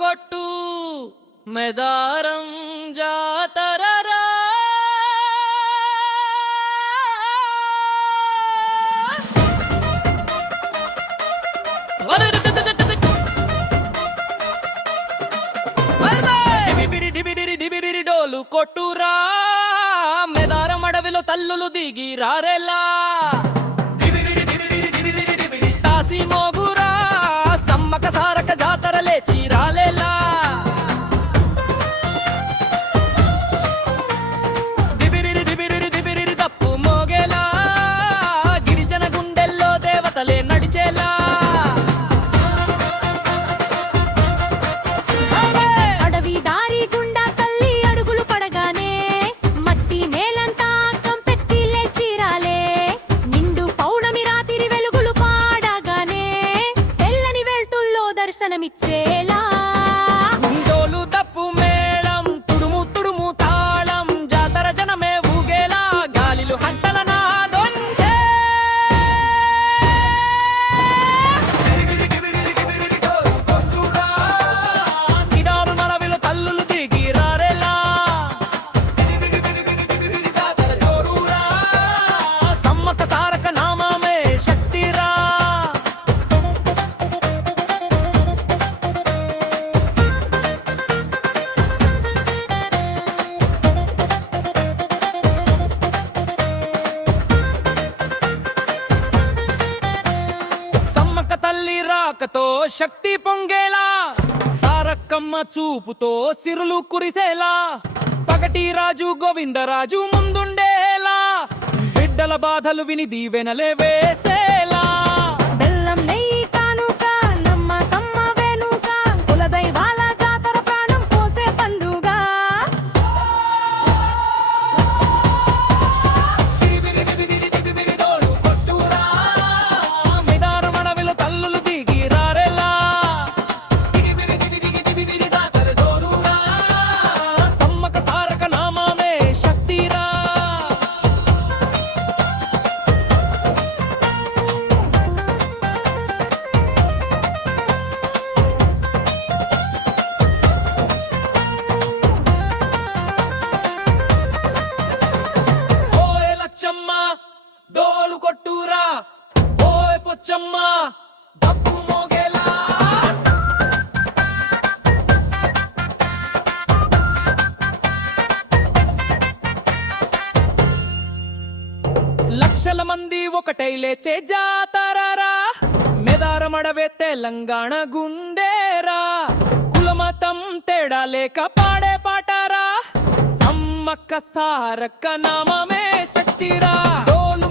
కొట్టు మెదారం జాతరరా డోలు కొట్టురా మెదారం అడవిలో తల్లులు దిగి రారెలా తాసి మోగురా సమ్మక సారక జాతర లేచి రాలేలా దిబిరి తప్పు మోగేలా గిరిజన గుండెల్లో దేవతలే నడిచేలా అడవి దారి గుండా తల్లి అడుగులు పడగానే మట్టి నేలంతా కంపెత్తి లేచిరాలే నిండు పౌర్ణమి రాత్రి వెలుగులు పాడగానే తెల్లని వెళ్తుల్లో దర్శనమిచ్చేలా డోలు తప్పు మేళం తుడుము తుడుము తాళం జాతర జనమే ఊగేలా గాలిలు హంటల నాదొంచే నిడారు మడవిలో తల్లులు దిగి రారేలా జాతర జోరురా సమ్మక సారక నామమే శక్తిరా సమ్మక్క తల్లి రాకతో శక్తి పొంగేలా సారక్కమ్మ చూపుతో సిరులు కురిసేలా పగటి రాజు గోవిందరాజు ముందుండేలా బిడ్డల బాధలు విని దీవెనలే వేసేలా బెల్లం నెయ్యి కానుక నమ్మకమ్మ వెనుక కులదైవాల జాతర ప్రాణం పోసే పండుగ డోలు కొట్టురా మెదారం అడవిలో తల్లులు దిగి రారేలా జాతర జోరురా సమ్మక సారక నామమే శక్తిరా ఓయ్ లచ్చమ్మ డోలు కొట్టురా ఓయ్ పొచ్చమ్మ డప్పు మోగేలా లక్షల మంది ఒకటై లేచే జాతరరా మెదారం అడవే తెలంగాణ గుండేరా కులమతం తేడా లేక పాడే పాటారా సమ్మక్క సారక్క నామమే శక్తిరా డోలు